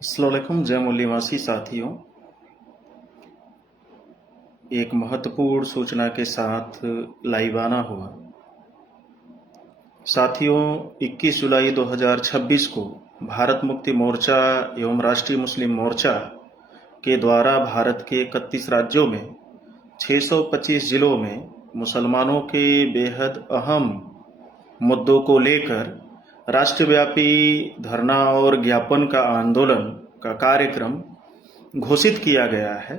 अस्सलाम वालेकुम जय मूल्यवासी साथियों, एक महत्वपूर्ण सूचना के साथ लाइव आना हुआ। साथियों, 21 जुलाई 2026 को भारत मुक्ति मोर्चा एवं राष्ट्रीय मुस्लिम मोर्चा के द्वारा भारत के 31 राज्यों में 625 जिलों में मुसलमानों के बेहद अहम मुद्दों को लेकर राष्ट्रव्यापी धरना और ज्ञापन का आंदोलन का कार्यक्रम घोषित किया गया है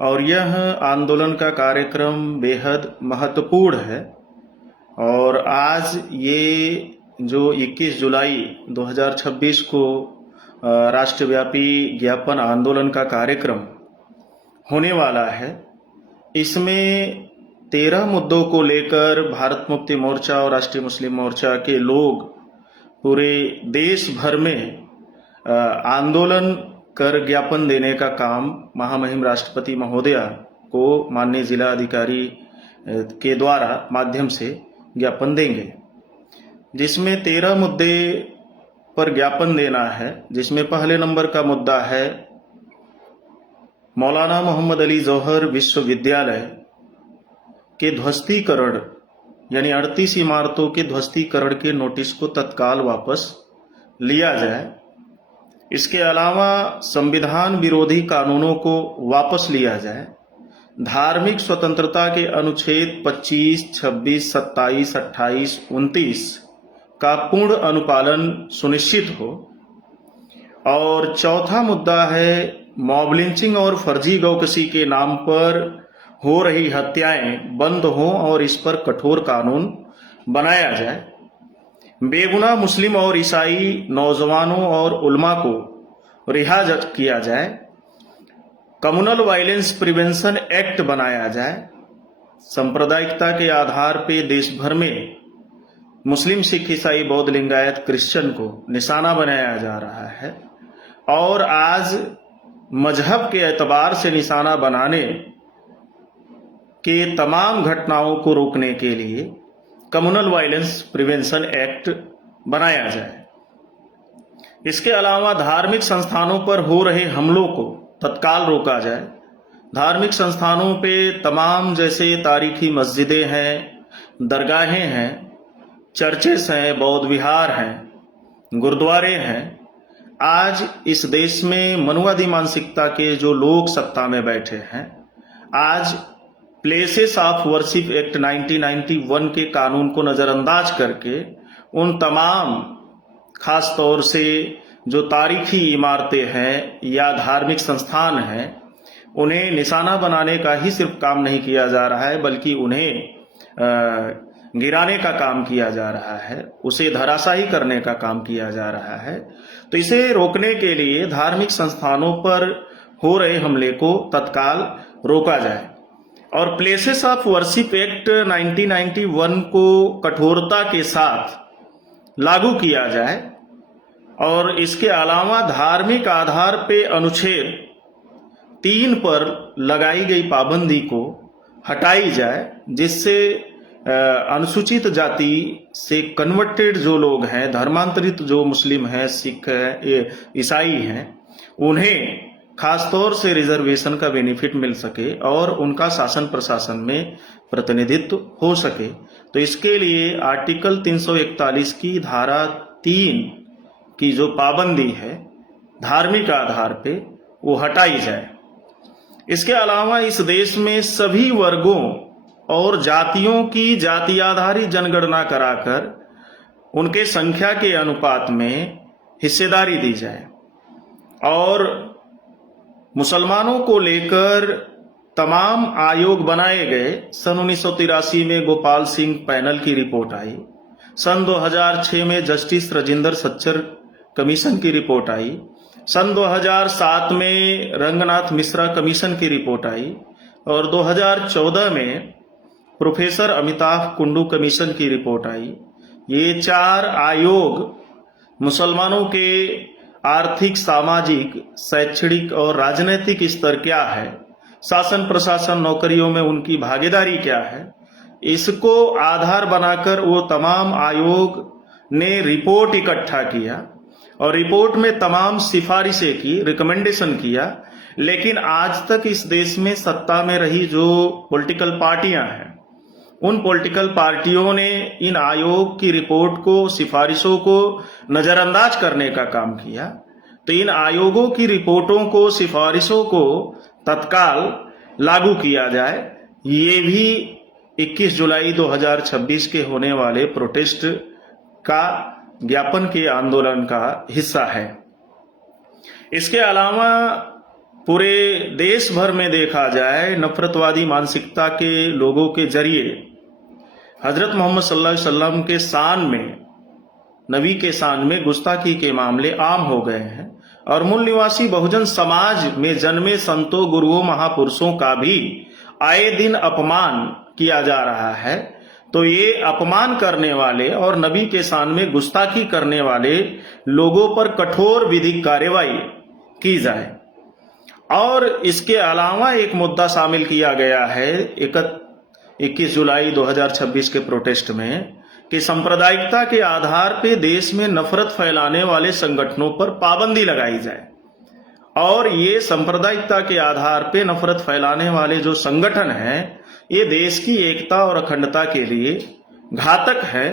और यह आंदोलन का कार्यक्रम बेहद महत्वपूर्ण है। और आज ये जो 21 जुलाई 2026 को राष्ट्रव्यापी ज्ञापन आंदोलन का कार्यक्रम होने वाला है, इसमें 13 मुद्दों को लेकर भारत मुक्ति मोर्चा और राष्ट्रीय मुस्लिम मोर्चा के लोग पूरे देश भर में आंदोलन कर ज्ञापन देने का काम महामहिम राष्ट्रपति महोदया को माननीय जिला अधिकारी के द्वारा माध्यम से ज्ञापन देंगे, जिसमें 13 मुद्दे पर ज्ञापन देना है। जिसमें पहले नंबर का मुद्दा है मौलाना मोहम्मद अली जौहर विश्वविद्यालय के ध्वस्तीकरण यानी 38 इमारतों के ध्वस्तीकरण के नोटिस को तत्काल वापस लिया जाए। इसके अलावा संविधान विरोधी कानूनों को वापस लिया जाए। धार्मिक स्वतंत्रता के अनुच्छेद 25, 26, 27, 28, 29 का पूर्ण अनुपालन सुनिश्चित हो। और चौथा मुद्दा है मॉब लिंचिंग और फर्जी गौकशी के नाम पर हो रही हत्याएं बंद हों और इस पर कठोर कानून बनाया जाए। बेगुनाह मुस्लिम और ईसाई नौजवानों और उलमा को रिहा किया जाए। कम्युनल वायलेंस प्रिवेंशन एक्ट बनाया जाए। सांप्रदायिकता के आधार पर देश भर में मुस्लिम, सिख, ईसाई, बौद्ध, लिंगायत, क्रिश्चियन को निशाना बनाया जा रहा है और आज मजहब के एतबार से निशाना बनाने के तमाम घटनाओं को रोकने के लिए कम्युनल वायलेंस प्रिवेंशन एक्ट बनाया जाए। इसके अलावा धार्मिक संस्थानों पर हो रहे हमलों को तत्काल रोका जाए। धार्मिक संस्थानों पे तमाम जैसे तारीखी मस्जिदें हैं, दरगाहें हैं, चर्चेस हैं, बौद्ध विहार हैं, गुरुद्वारे हैं। आज इस देश में मनुवादी मानसिकता के जो लोग सत्ता में बैठे हैं, आज प्लेसेस ऑफ वर्शिप एक्ट 1991 के कानून को नजरअंदाज करके उन तमाम खास तौर से जो तारीखी इमारतें हैं या धार्मिक संस्थान हैं, उन्हें निशाना बनाने का ही सिर्फ काम नहीं किया जा रहा है, बल्कि उन्हें गिराने का काम किया जा रहा है, उसे धराशायी करने का काम किया जा रहा है। तो इसे रोकने के लिए धार्मिक संस्थानों पर हो रहे हमले को तत्काल रोका जाए और प्लेसेस ऑफ वर्शिप एक्ट 1991 को कठोरता के साथ लागू किया जाए और इसके अलावा धार्मिक आधार पे अनुच्छेद 3 पर लगाई गई पाबंदी को हटाई जाए, जिससे अनुसूचित जाति से कन्वर्टेड जो लोग हैं, धर्मांतरित जो मुस्लिम हैं, सिख हैं, ईसाई हैं, उन्हें खासतौर से रिजर्वेशन का बेनिफिट मिल सके और उनका शासन प्रशासन में प्रतिनिधित्व हो सके। तो इसके लिए आर्टिकल 341 की धारा 3 की जो पाबंदी है धार्मिक आधार पे, वो हटाई जाए। इसके अलावा इस देश में सभी वर्गों और जातियों की जाति आधारित जनगणना कराकर उनके संख्या के अनुपात में हिस्सेदारी दी जाए और मुसलमानों को लेकर तमाम आयोग बनाए गए। सन 1983 में गोपाल सिंह पैनल की रिपोर्ट आई, सन 2006 में जस्टिस राजेंद्र सच्चर कमीशन की रिपोर्ट आई, सन 2007 में रंगनाथ मिश्रा कमीशन की रिपोर्ट आई और 2014 में प्रोफेसर अमिताभ कुंडू कमीशन की रिपोर्ट आई। ये 4 आयोग मुसलमानों के आर्थिक, सामाजिक, शैक्षणिक और राजनीतिक स्तर क्या है, शासन प्रशासन नौकरियों में उनकी भागीदारी क्या है, इसको आधार बनाकर वो तमाम आयोग ने रिपोर्ट इकट्ठा किया और रिपोर्ट में तमाम सिफारिशें की, रिकमेंडेशन किया, लेकिन आज तक इस देश में सत्ता में रही जो पॉलिटिकल पार्टियां हैं, उन पॉलिटिकल पार्टियों ने इन आयोग की रिपोर्ट को, सिफारिशों को नजरअंदाज करने का काम किया। तो इन आयोगों की रिपोर्टों को, सिफारिशों को तत्काल लागू किया जाए, ये भी 21 जुलाई 2026 के होने वाले प्रोटेस्ट का, ज्ञापन के आंदोलन का हिस्सा है। इसके अलावा पूरे देश भर में देखा जाए, नफरतवादी मानसिकता के लोगों के जरिए हजरत मोहम्मद सल्लल्लाहु अलैहि वसल्लम के शान में, नबी के शान में गुस्ताखी के मामले आम हो गए हैं और मूल निवासी बहुजन समाज में जन्मे संतों, गुरुओं, महापुरुषों का भी आए दिन अपमान किया जा रहा है। तो ये अपमान करने वाले और नबी के शान में गुस्ताखी करने वाले लोगों पर कठोर विधिक कार्रवाई की जाए। और इसके अलावा एक मुद्दा शामिल किया गया है 21 जुलाई 2026 के प्रोटेस्ट में कि सांप्रदायिकता के आधार पे देश में नफरत फैलाने वाले संगठनों पर पाबंदी लगाई जाए। और ये सांप्रदायिकता के आधार पे नफरत फैलाने वाले जो संगठन हैं, ये देश की एकता और अखंडता के लिए घातक है।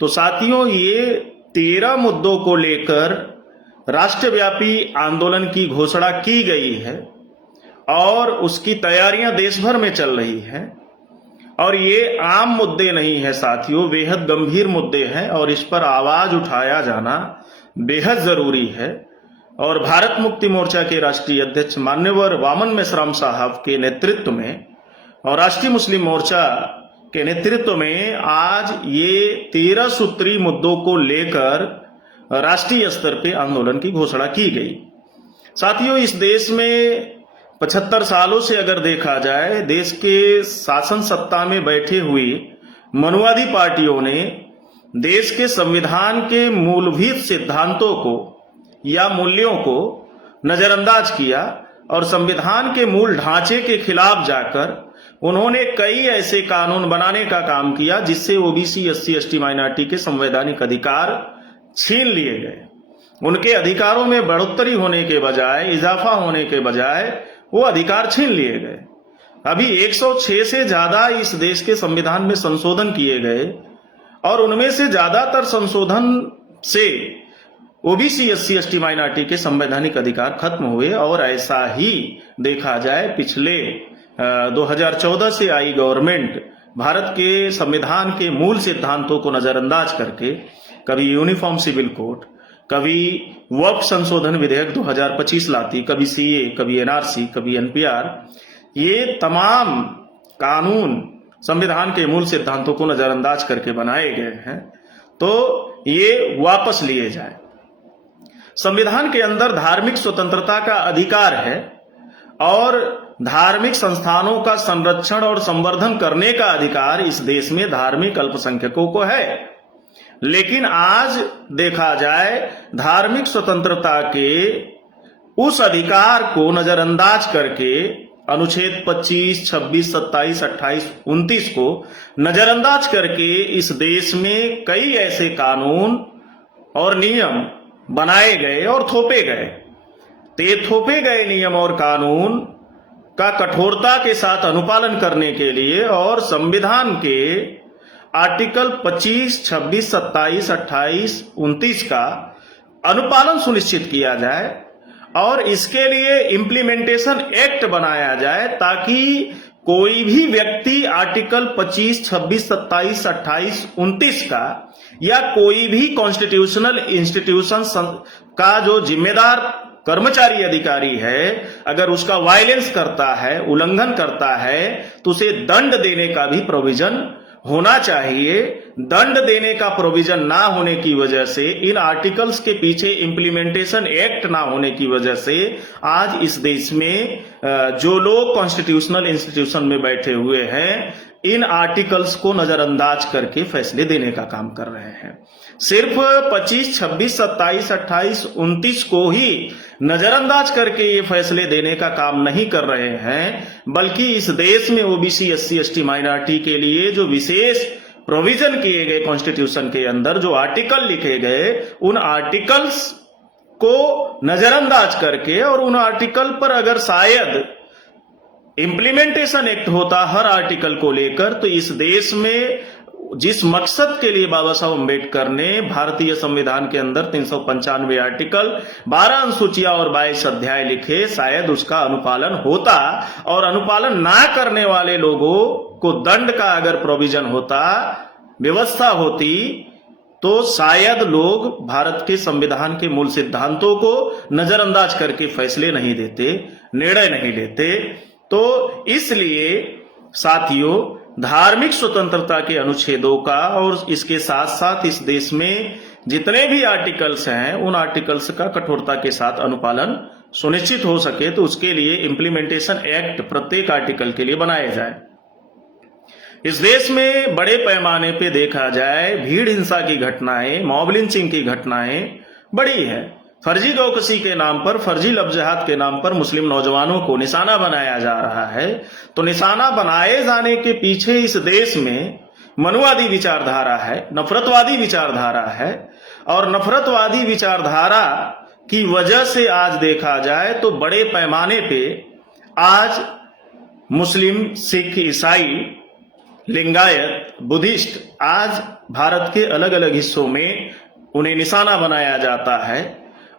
तो साथियों, ये 13 मुद्दों को लेकर राष्ट्रव्यापी आंदोलन की घोषणा की गई है और उसकी तैयारियां देश भर में चल रही हैं। और ये आम मुद्दे नहीं है साथियों, बेहद गंभीर मुद्दे हैं और इस पर आवाज उठाया जाना बेहद जरूरी है। और भारत मुक्ति मोर्चा के राष्ट्रीय अध्यक्ष मान्यवर वामन मेश्राम साहब के नेतृत्व में और राष्ट्रीय मुस्लिम मोर्चा के नेतृत्व में आज ये 13 सूत्री मुद्दों को लेकर राष्ट्रीय स्तर पे आंदोलन की घोषणा की गई। साथियों, इस देश में 75 सालों से अगर देखा जाए, देश के शासन सत्ता में बैठे हुई मनुवादी पार्टियों ने देश के संविधान के मूलभूत सिद्धांतों को या मूल्यों को नजरअंदाज किया और संविधान के मूल ढांचे के खिलाफ जाकर उन्होंने कई ऐसे कानून बनाने का काम किया जिससे ओबीसी, एससी, एसटी, माइनॉरिटी के संवैधानिक अधिकार छीन लिए गए। उनके अधिकारों में बढ़ोतरी होने के बजाय, इजाफा होने के बजाय वो अधिकार छीन लिए गए। अभी 106 से ज्यादा इस देश के संविधान में संशोधन किए गए और उनमें से ज्यादातर संशोधन से ओबीसी, एससी, एसटी, माइनॉरिटी के संवैधानिक अधिकार खत्म हुए। और ऐसा ही देखा जाए, पिछले 2014 से आई गवर्नमेंट भारत के संविधान के मूल सिद्धांतों को नजरअंदाज करके कभी यूनिफॉर्म सिविल कोड, कभी वक्फ संशोधन विधेयक 2025 लाती, कभी सीए, कभी एनआरसी, कभी एनपीआर, ये तमाम कानून संविधान के मूल सिद्धांतों को नजरअंदाज करके बनाए गए हैं। तो ये वापस लिए जाए। संविधान के अंदर धार्मिक स्वतंत्रता का अधिकार है और धार्मिक संस्थानों का संरक्षण और संवर्धन करने का अधिकार इस देश में धार्मिक अल्पसंख्यकों को है। लेकिन आज देखा जाए, धार्मिक स्वतंत्रता के उस अधिकार को नजरअंदाज करके अनुच्छेद 25, 26, 27, 28, 29 को नजरअंदाज करके इस देश में कई ऐसे कानून और नियम बनाए गए और थोपे गए। तो ये थोपे गए नियम और कानून का कठोरता के साथ अनुपालन करने के लिए और संविधान के आर्टिकल 25, 26, 27, 28, 29 का अनुपालन सुनिश्चित किया जाए और इसके लिए इम्प्लीमेंटेशन एक्ट बनाया जाए ताकि कोई भी व्यक्ति आर्टिकल 25, 26, 27, 28, 29 का या कोई भी कॉन्स्टिट्यूशनल इंस्टीट्यूशन का जो जिम्मेदार कर्मचारी अधिकारी है, अगर उसका वायलेंस करता है, उल्लंघन करता है, तो उसे दंड देने का भी प्रोविजन होना चाहिए। दंड देने का प्रोविजन ना होने की वजह से, इन आर्टिकल्स के पीछे इंप्लीमेंटेशन एक्ट ना होने की वजह से आज इस देश में जो लोग कॉन्स्टिट्यूशनल इंस्टीट्यूशन में बैठे हुए हैं, इन आर्टिकल्स को नजरअंदाज करके फैसले देने का काम कर रहे हैं। सिर्फ 25, 26, 27, 28, 29 को ही नजरअंदाज करके ये फैसले देने का काम नहीं कर रहे हैं, बल्कि इस देश में ओबीसी, एससी, एसटी, माइनॉरिटी के लिए जो विशेष प्रोविजन किए गए कॉन्स्टिट्यूशन के अंदर, जो आर्टिकल लिखे गए, उन आर्टिकल्स को नजरअंदाज करके और उन आर्टिकल पर अगर शायद इंप्लीमेंटेशन एक्ट होता हर आर्टिकल को लेकर, तो इस देश में जिस मकसद के लिए बाबा साहब अम्बेडकर ने भारतीय संविधान के अंदर 395 आर्टिकल, 12 अनुसूचियां और 22 अध्याय लिखे, शायद उसका अनुपालन होता, और अनुपालन ना करने वाले लोगों को दंड का अगर प्रोविजन होता, व्यवस्था होती, तो शायद लोग भारत के संविधान के मूल सिद्धांतों को नजरअंदाज करके फैसले नहीं देते, निर्णय नहीं लेते। तो इसलिए साथियों, धार्मिक स्वतंत्रता के अनुच्छेदों का और इसके साथ साथ इस देश में जितने भी आर्टिकल्स हैं, उन आर्टिकल्स का कठोरता के साथ अनुपालन सुनिश्चित हो सके, तो उसके लिए इंप्लीमेंटेशन एक्ट प्रत्येक आर्टिकल के लिए बनाया जाए। इस देश में बड़े पैमाने पे देखा जाए, भीड़ हिंसा की घटनाएं, मॉब लिंचिंग की घटनाएं बड़ी है। फर्जी गौकशी के नाम पर, फर्जी लफ्जहात के नाम पर मुस्लिम नौजवानों को निशाना बनाया जा रहा है। तो निशाना बनाए जाने के पीछे इस देश में मनुवादी विचारधारा है, नफरतवादी विचारधारा है, और नफरतवादी विचारधारा की वजह से आज देखा जाए तो बड़े पैमाने पे आज मुस्लिम, सिख, ईसाई, लिंगायत, बुद्धिस्ट, आज भारत के अलग अलग हिस्सों में उन्हें निशाना बनाया जाता है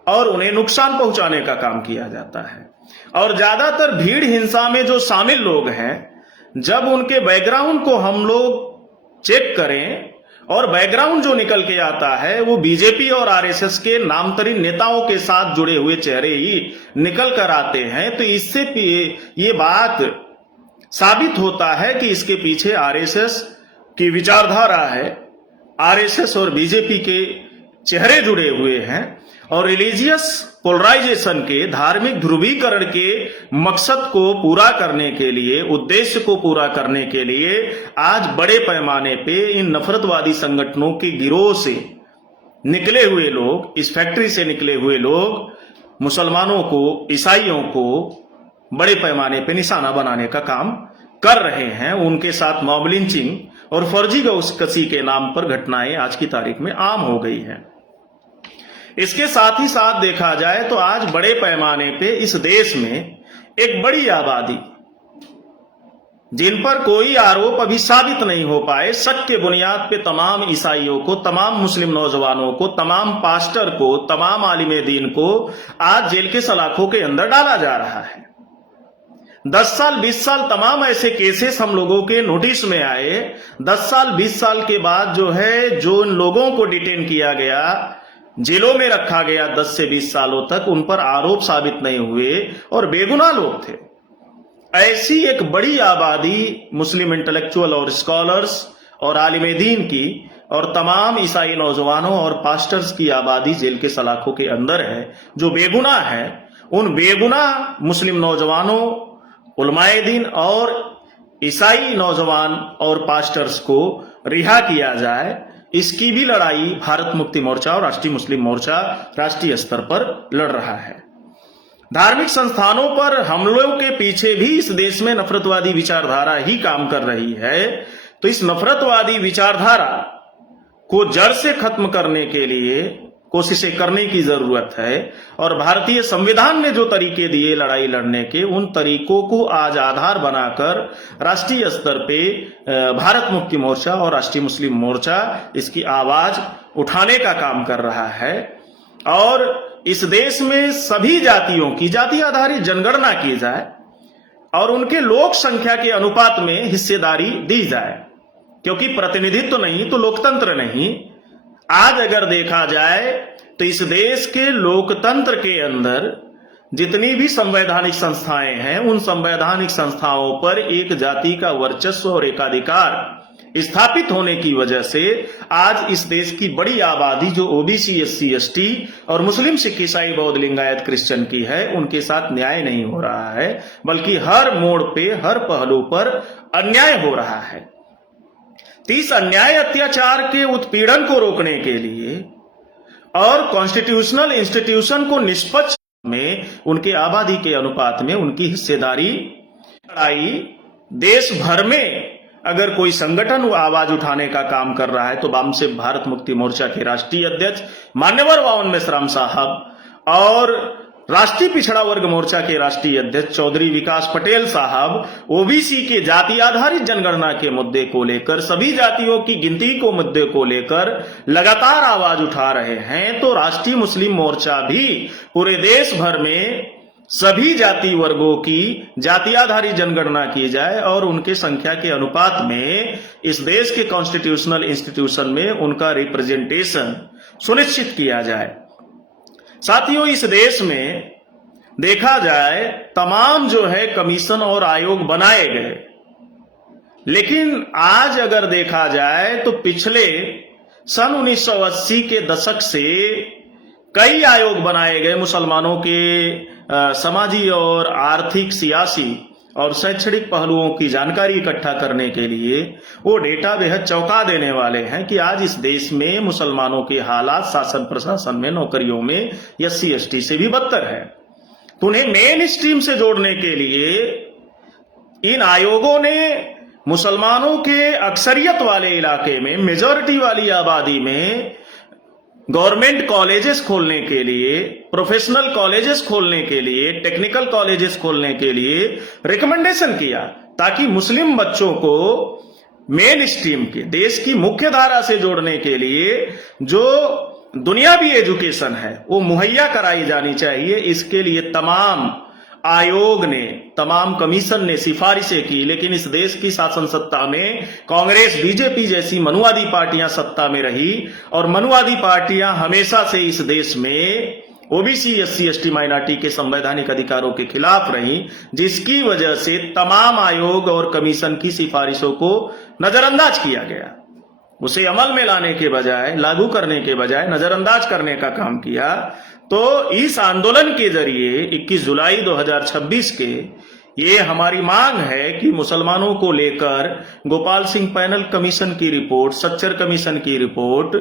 और उन्हें नुकसान पहुंचाने का काम किया जाता है। और ज्यादातर भीड़ हिंसा में जो शामिल लोग हैं, जब उनके बैकग्राउंड को हम लोग चेक करें, और बैकग्राउंड जो निकल के आता है वो बीजेपी और आरएसएस के नामतरीन नेताओं के साथ जुड़े हुए चेहरे ही निकल कर आते हैं, तो इससे ये बात साबित होता है कि इसके पीछे आरएसएस की विचारधारा है, आरएसएस और बीजेपी के चेहरे जुड़े हुए हैं, और रिलीजियस पोलराइजेशन के, धार्मिक ध्रुवीकरण के मकसद को पूरा करने के लिए, उद्देश्य को पूरा करने के लिए आज बड़े पैमाने पे इन नफरतवादी संगठनों के गिरोह से निकले हुए लोग, इस फैक्ट्री से निकले हुए लोग मुसलमानों को, ईसाइयों को बड़े पैमाने पे निशाना बनाने का काम कर रहे हैं। उनके साथ मॉब लिंचिंग और फर्जी गौकशी के नाम पर घटनाएं आज की तारीख में आम हो गई हैं। इसके साथ ही साथ देखा जाए तो आज बड़े पैमाने पे इस देश में एक बड़ी आबादी, जिन पर कोई आरोप अभी साबित नहीं हो पाए, शक के बुनियाद पे तमाम ईसाइयों को, तमाम मुस्लिम नौजवानों को, तमाम पास्टर को, तमाम आलिम दीन को आज जेल के सलाखों के अंदर डाला जा रहा है। 10 साल 20 साल तमाम ऐसे केसेस हम लोगों के नोटिस में आए। 10 साल 20 साल के बाद जो इन लोगों को डिटेन किया गया, जेलों में रखा गया 10 से 20 सालों तक, उन पर आरोप साबित नहीं हुए और बेगुनाह लोग थे। ऐसी एक बड़ी आबादी मुस्लिम इंटेलेक्चुअल और स्कॉलर्स और आलिम दीन की और तमाम ईसाई नौजवानों और पास्टर्स की आबादी जेल के सलाखों के अंदर है, जो बेगुनाह है। उन बेगुनाह मुस्लिम नौजवानों, उलमाए दीन और ईसाई नौजवान और पास्टर्स को रिहा किया जाए, इसकी भी लड़ाई भारत मुक्ति मोर्चा और राष्ट्रीय मुस्लिम मोर्चा राष्ट्रीय स्तर पर लड़ रहा है। धार्मिक संस्थानों पर हमलों के पीछे भी इस देश में नफरतवादी विचारधारा ही काम कर रही है। तो इस नफरतवादी विचारधारा को जड़ से खत्म करने के लिए कोशिशें करने की जरूरत है, और भारतीय संविधान ने जो तरीके दिए लड़ाई लड़ने के, उन तरीकों को आज आधार बनाकर राष्ट्रीय स्तर पे भारत मुक्ति मोर्चा और राष्ट्रीय मुस्लिम मोर्चा इसकी आवाज उठाने का काम कर रहा है। और इस देश में सभी जातियों की जाति आधारित जनगणना की जाए और उनके लोक संख्या के अनुपात में हिस्सेदारी दी जाए, क्योंकि प्रतिनिधित्व नहीं तो लोकतंत्र नहीं। आज अगर देखा जाए तो इस देश के लोकतंत्र के अंदर जितनी भी संवैधानिक संस्थाएं हैं, उन संवैधानिक संस्थाओं पर एक जाति का वर्चस्व और एकाधिकार स्थापित होने की वजह से आज इस देश की बड़ी आबादी जो ओबीसी, एससी, एसटी और मुस्लिम, सिख, ईसाई, बौद्ध, लिंगायत, क्रिश्चियन की है, उनके साथ न्याय नहीं हो रहा है, बल्कि हर मोड़ पे, हर पहलू पर अन्याय हो रहा है। तो इस अन्याय, अत्याचार के उत्पीड़न को रोकने के लिए और कॉन्स्टिट्यूशनल इंस्टीट्यूशन को निष्पक्ष में उनके आबादी के अनुपात में उनकी हिस्सेदारी लड़ाई देश भर में अगर कोई संगठन आवाज उठाने का काम कर रहा है तो वामसे भारत मुक्ति मोर्चा के राष्ट्रीय अध्यक्ष मान्यवर वावन मेश्राम साहब और राष्ट्रीय पिछड़ा वर्ग मोर्चा के राष्ट्रीय अध्यक्ष चौधरी विकास पटेल साहब ओबीसी के जाति आधारित जनगणना के मुद्दे को लेकर, सभी जातियों की गिनती को मुद्दे को लेकर लगातार आवाज उठा रहे हैं, तो राष्ट्रीय मुस्लिम मोर्चा भी पूरे देश भर में सभी जाति वर्गों की जाति आधारित जनगणना की जाए और उनके संख्या के अनुपात में इस देश के कॉन्स्टिट्यूशनल इंस्टीट्यूशन में उनका रिप्रेजेंटेशन सुनिश्चित किया जाए। साथियों, इस देश में देखा जाए तमाम जो है कमीशन और आयोग बनाए गए, लेकिन आज अगर देखा जाए तो पिछले सन 1980 के दशक से कई आयोग बनाए गए मुसलमानों के समाजी और आर्थिक, सियासी और शैक्षणिक पहलुओं की जानकारी इकट्ठा करने के लिए। वो डेटा बेहद चौंका देने वाले हैं कि आज इस देश में मुसलमानों के हालात शासन प्रशासन में, नौकरियों में SC ST से भी बदतर है। तो उन्हें मेन स्ट्रीम से जोड़ने के लिए इन आयोगों ने मुसलमानों के अक्सरियत वाले इलाके में, मेजॉरिटी वाली आबादी में गवर्नमेंट कॉलेजेस खोलने के लिए, प्रोफेशनल कॉलेजेस खोलने के लिए, टेक्निकल कॉलेजेस खोलने के लिए रिकमेंडेशन किया, ताकि मुस्लिम बच्चों को मेन स्ट्रीम के, देश की मुख्य धारा से जोड़ने के लिए जो दुनियावी एजुकेशन है वो मुहैया कराई जानी चाहिए। इसके लिए तमाम आयोग ने, तमाम कमीशन ने सिफारिशें की, लेकिन इस देश की शासन सत्ता में कांग्रेस, बीजेपी जैसी मनुवादी पार्टियां सत्ता में रही और मनुवादी पार्टियां हमेशा से इस देश में ओबीसी, SC ST माइनॉरिटी के संवैधानिक अधिकारों के खिलाफ रही, जिसकी वजह से तमाम आयोग और कमीशन की सिफारिशों को नजरअंदाज किया गया। उसे अमल में लाने के बजाय, लागू करने के बजाय नजरअंदाज करने का काम किया। तो इस आंदोलन के जरिए 21 जुलाई 2026 के ये हमारी मांग है कि मुसलमानों को लेकर गोपाल सिंह पैनल कमीशन की रिपोर्ट, सच्चर कमीशन की रिपोर्ट,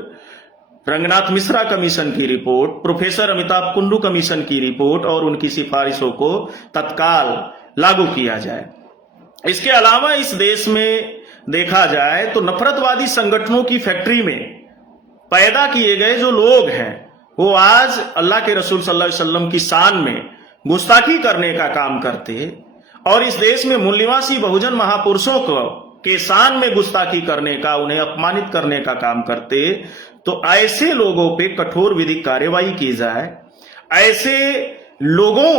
रंगनाथ मिश्रा कमीशन की report, professor Amitabh Kundu commission की रिपोर्ट और उनकी सिफारिशों को तत्काल लागू किया जाए। इसके अलावा इस देश में देखा जाए तो नफरतवादी संगठनों की फैक्ट्री में पैदा किए गए जो लोग हैं वो आज अल्लाह के रसूल सल्लल्लाहु अलैहि वसल्लम की शान में गुस्ताखी करने का काम करते और इस देश में मूल निवासी बहुजन महापुरुषों को के शान में गुस्ताखी करने का, उन्हें अपमानित करने का काम करते। तो ऐसे लोगों पे कठोर विधिक कार्यवाही की जाए। ऐसे लोगों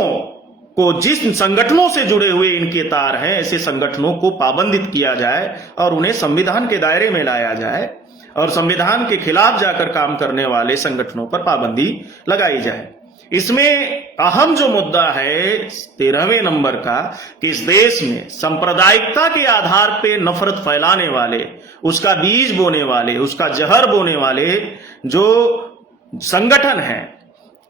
को, जिस संगठनों से जुड़े हुए इनके तार हैं, ऐसे संगठनों को पाबंदित किया जाए और उन्हें संविधान के दायरे में लाया जाए और संविधान के खिलाफ जाकर काम करने वाले संगठनों पर पाबंदी लगाई जाए। इसमें अहम जो मुद्दा है 13वें नंबर का, कि इस देश में सांप्रदायिकता के आधार पे नफरत फैलाने वाले, उसका बीज बोने वाले, उसका जहर बोने वाले जो संगठन हैं,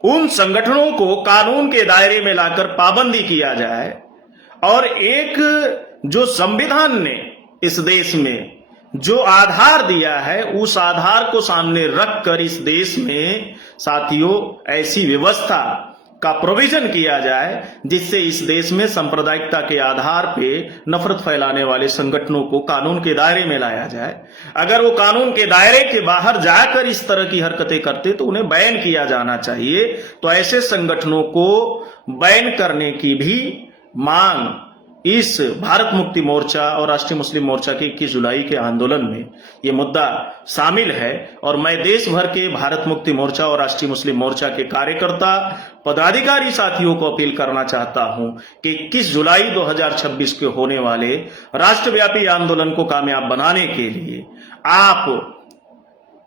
उन संगठनों को कानून के दायरे में लाकर पाबंदी किया जाए और एक जो संविधान ने इस देश में जो आधार दिया है उस आधार को सामने रखकर इस देश में साथियों ऐसी व्यवस्था का प्रोविजन किया जाए जिससे इस देश में सांप्रदायिकता के आधार पे नफरत फैलाने वाले संगठनों को कानून के दायरे में लाया जाए। अगर वो कानून के दायरे के बाहर जाकर इस तरह की हरकतें करते तो उन्हें बैन किया जाना चाहिए। तो ऐसे संगठनों को बैन करने की भी मांग इस भारत मुक्ति मोर्चा और राष्ट्रीय मुस्लिम मोर्चा के 21 जुलाई के आंदोलन में ये मुद्दा शामिल है। और मैं देश भर के भारत मुक्ति मोर्चा और राष्ट्रीय मुस्लिम मोर्चा के कार्यकर्ता, पदाधिकारी साथियों को अपील करना चाहता हूं कि 21 जुलाई 2026 के होने वाले राष्ट्रव्यापी आंदोलन को कामयाब बनाने के लिए आप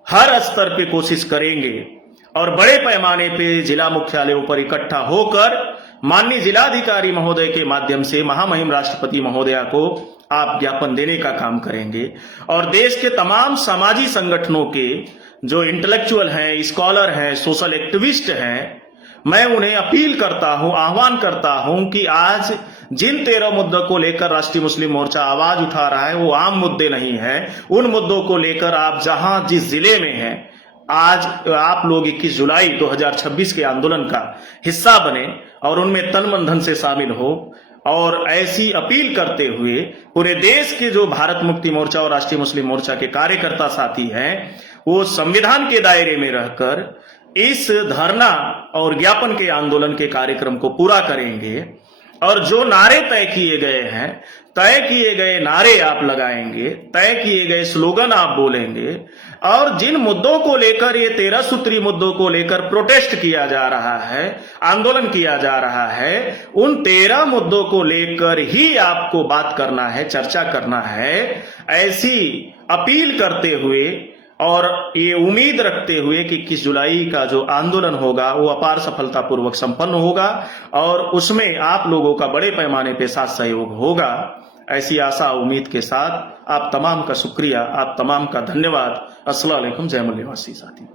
हर स्तर पे कोशिश करेंगे और बड़े पैमाने पे जिला मुख्यालयों पर इकट्ठा होकर माननीय जिलाधिकारी महोदय के माध्यम से महामहिम राष्ट्रपति महोदया को आप ज्ञापन देने का काम करेंगे। और देश के तमाम सामाजिक संगठनों के जो इंटेलेक्चुअल हैं, स्कॉलर हैं, सोशल एक्टिविस्ट हैं, मैं उन्हें अपील करता हूं, आह्वान करता हूं कि आज जिन 13 मुद्दों को लेकर राष्ट्रीय मुस्लिम मोर्चा आवाज उठा रहा है वो आम मुद्दे नहीं है। उन मुद्दों को लेकर आप जहां जिस जिले में हैं, आज आप लोग 21 जुलाई 2026 के आंदोलन का हिस्सा बने और उनमें तन मन धन से शामिल हो और ऐसी अपील करते हुए पूरे देश के जो भारत मुक्ति मोर्चा और राष्ट्रीय मुस्लिम मोर्चा के कार्यकर्ता साथी हैं, वो संविधान के दायरे में रहकर इस धरना और ज्ञापन के आंदोलन के कार्यक्रम को पूरा करेंगे और जो नारे तय किए गए हैं, तय किए गए नारे आप लगाएंगे, तय किए गए स्लोगन आप बोलेंगे और जिन मुद्दों को लेकर ये 13 सूत्री मुद्दों को लेकर प्रोटेस्ट किया जा रहा है, आंदोलन किया जा रहा है, उन 13 मुद्दों को लेकर ही आपको बात करना है, चर्चा करना है। ऐसी अपील करते हुए और ये उम्मीद रखते हुए कि 21 जुलाई का जो आंदोलन होगा वो अपार सफलतापूर्वक संपन्न होगा और उसमें आप लोगों का बड़े पैमाने पे साथ सहयोग होगा, ऐसी आशा उम्मीद के साथ आप तमाम का शुक्रिया, आप तमाम का धन्यवाद। अस्सलाम वालेकुम। जय मल्ल निवासी साथी।